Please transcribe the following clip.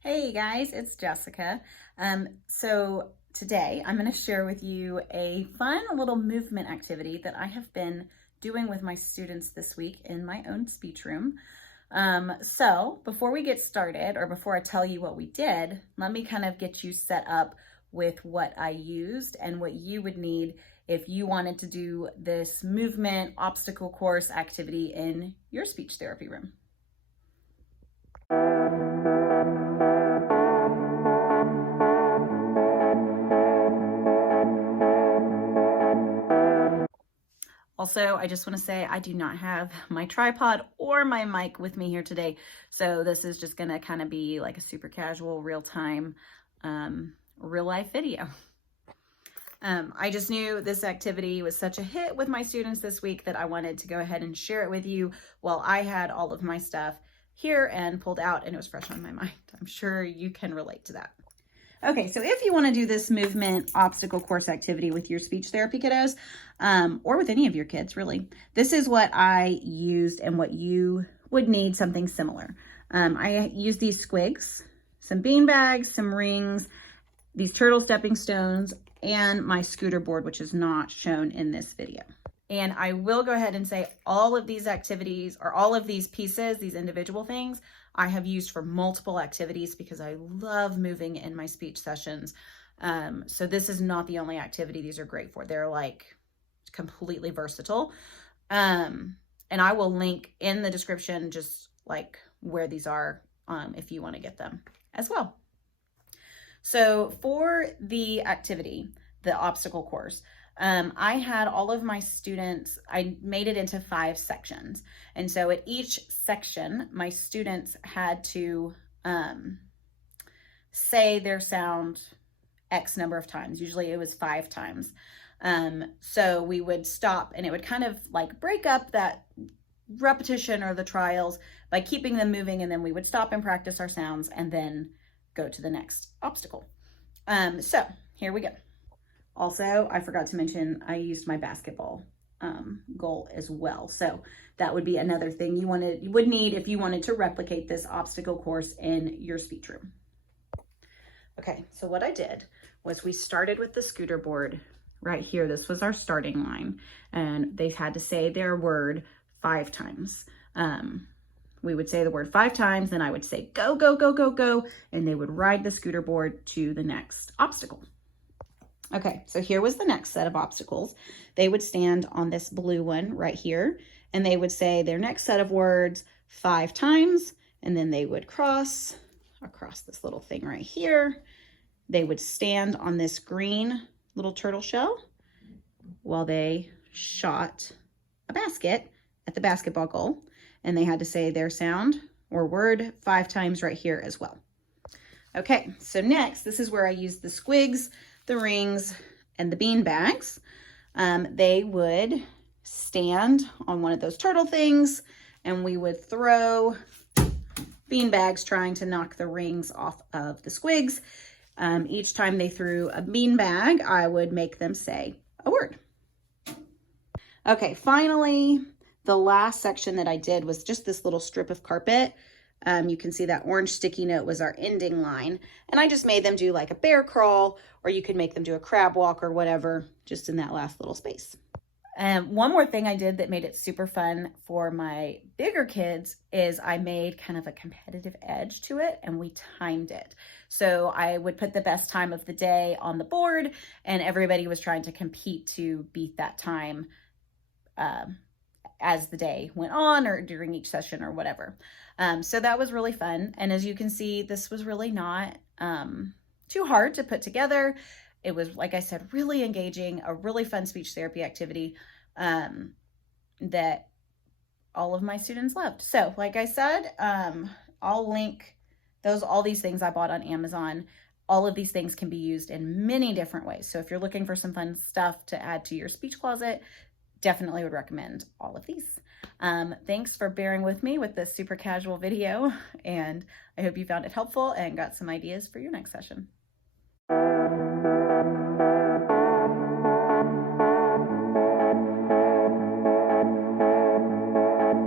Hey guys, it's Jessica. So today I'm going to share with you a fun little movement activity that I have been doing with my students this week in my own speech room. So before we get started, or before I tell you what we did, let me kind of get you set up with what I used and what you would need if you wanted to do this movement obstacle course activity in your speech therapy room. Also, I just want to say I do not have my tripod or my mic with me here today. So this is just going to kind of be like a super casual, real-time, real life video. I just knew this activity was such a hit with my students this week that I wanted to go ahead and share it with you while I had all of my stuff here and pulled out and it was fresh on my mind. I'm sure you can relate to that. Okay, so if you want to do this movement obstacle course activity with your speech therapy kiddos, or with any of your kids, really, this is what I used and what you would need something similar. I used these squigs, some bean bags, some rings, these turtle stepping stones, and my scooter board, which is not shown in this video. And I will go ahead and say all of these activities, or all of these pieces, these individual things, I have used for multiple activities because I love moving in my speech sessions. So this is not the only activity these are great for. They're like completely versatile. And I will link in the description just like where these are if you want to get them as well. So for the activity, the obstacle course, I had all of my students, I made it into 5 sections. And so at each section, my students had to say their sound X number of times. Usually it was 5 times. So we would stop and it would kind of like break up that repetition or the trials by keeping them moving. And then we would stop and practice our sounds and then go to the next obstacle. So here we go. Also, I forgot to mention, I used my basketball goal as well. So that would be another thing you would need if you wanted to replicate this obstacle course in your speech room. Okay, so what I did was we started with the scooter board right here. This was our starting line, and they had to say their word 5 times. We would say the word 5 times, then I would say go, go, go, go, go, and they would ride the scooter board to the next obstacle. Okay, so here was the next set of obstacles. They would stand on this blue one right here, and they would say their next set of words 5 times, and then they would cross across this little thing right here. They would stand on this green little turtle shell while they shot a basket at the basketball goal, and they had to say their sound or word 5 times right here as well. Okay, so next, this is where I used the squigs, the rings, and the bean bags. They would stand on one of those turtle things and we would throw bean bags trying to knock the rings off of the squigs. Each time they threw a bean bag, I would make them say a word. Okay, finally, the last section that I did was just this little strip of carpet. You can see that orange sticky note was our ending line. And I just made them do like a bear crawl, or you could make them do a crab walk or whatever, just in that last little space. One more thing I did that made it super fun for my bigger kids is I made kind of a competitive edge to it and we timed it. So I would put the best time of the day on the board and everybody was trying to compete to beat that time as the day went on or during each session or whatever. So that was really fun. And as you can see, this was really not too hard to put together. It was, like I said, really engaging, a really fun speech therapy activity that all of my students loved. So like I said, I'll link all these things I bought on Amazon. All of these things can be used in many different ways. So if you're looking for some fun stuff to add to your speech closet, definitely would recommend all of these. Thanks for bearing with me with this super casual video, and I hope you found it helpful and got some ideas for your next session.